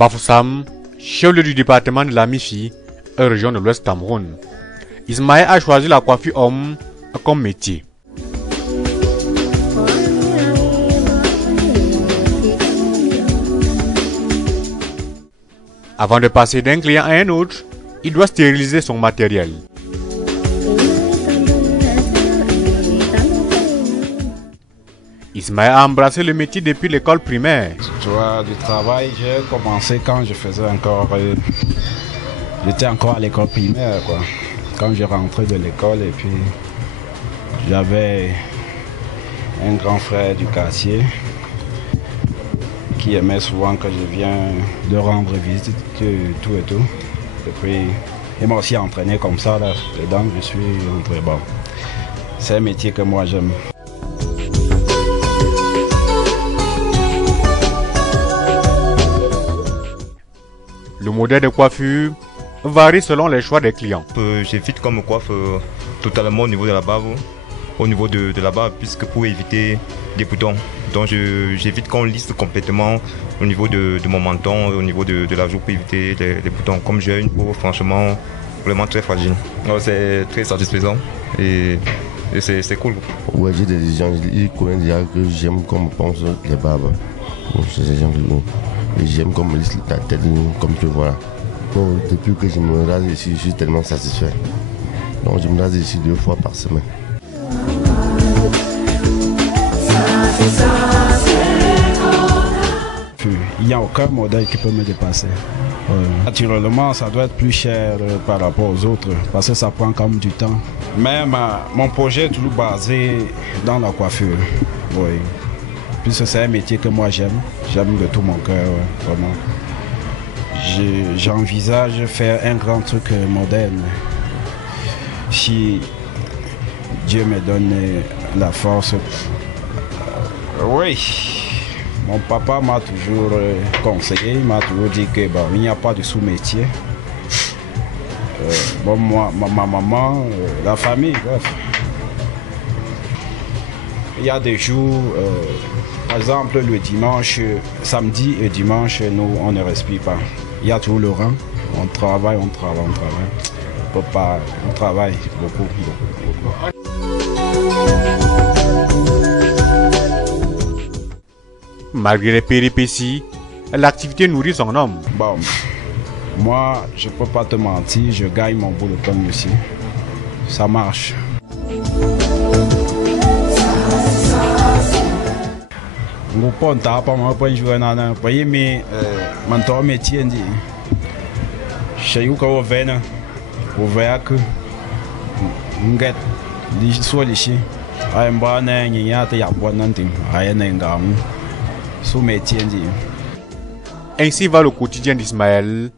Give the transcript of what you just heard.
Bafoussam, chef-lieu du département de la Mifi, région de l'Ouest Cameroun. Ismaël a choisi la coiffure homme comme métier. Avant de passer d'un client à un autre, il doit stériliser son matériel. Ismaël a embrassé le métier depuis l'école primaire. Tu vois, du travail, j'ai commencé quand je faisais encore... j'étais encore à l'école primaire, quoi. Quand je rentrais de l'école et puis j'avais un grand frère du quartier qui aimait souvent que je vienne de rendre visite, tout et tout. Et puis il m'a aussi entraîné comme ça, là, dedans je suis entré. Bon, c'est un métier que moi j'aime. Le modèle de coiffure varie selon les choix des clients. J'évite qu'on me coiffe totalement au niveau de la barbe, puisque pour éviter des boutons. Donc j'évite qu'on lisse complètement au niveau de mon menton, au niveau de la joue pour éviter les boutons. Comme j'ai une peau franchement vraiment très fragile. C'est très satisfaisant et c'est cool. Ouais, j'ai des gens, ils connaissent déjà que j'aime comme pense les barbes. J'aime comme la tête, comme tu vois. Bon, depuis que je me rase ici, je suis tellement satisfait. Donc je me rase ici 2 fois par semaine. Il n'y a aucun modèle qui peut me dépasser. Naturellement, ça doit être plus cher par rapport aux autres parce que ça prend quand même du temps. Mais mon projet est toujours basé dans la coiffure. Oui. Puisque c'est un métier que moi j'aime de tout mon cœur, vraiment. J'envisage faire un grand truc moderne. Si Dieu me donne la force. Oui, mon papa m'a toujours conseillé, il m'a toujours dit que bon, il n'y a pas de sous-métier. Bon, moi, ma maman, la famille, bref. Il y a des jours, par exemple le dimanche, samedi et dimanche, nous on ne respire pas. Il y a toujours le rang, on travaille. On peut pas, on travaille beaucoup. Malgré les péripéties, l'activité nourrit son homme. Bon, moi, je peux pas te mentir, je gagne mon bout de pain aussi. Ça marche. Mon pote n'a pas moi jouer dans un pays mais mon métier dit chez vous quand vous venez vous voyez que nget li soit ici ay mbana nyinya te ya bonantin ay nengamu sous métier dit. Ainsi va le quotidien d'Ismaël.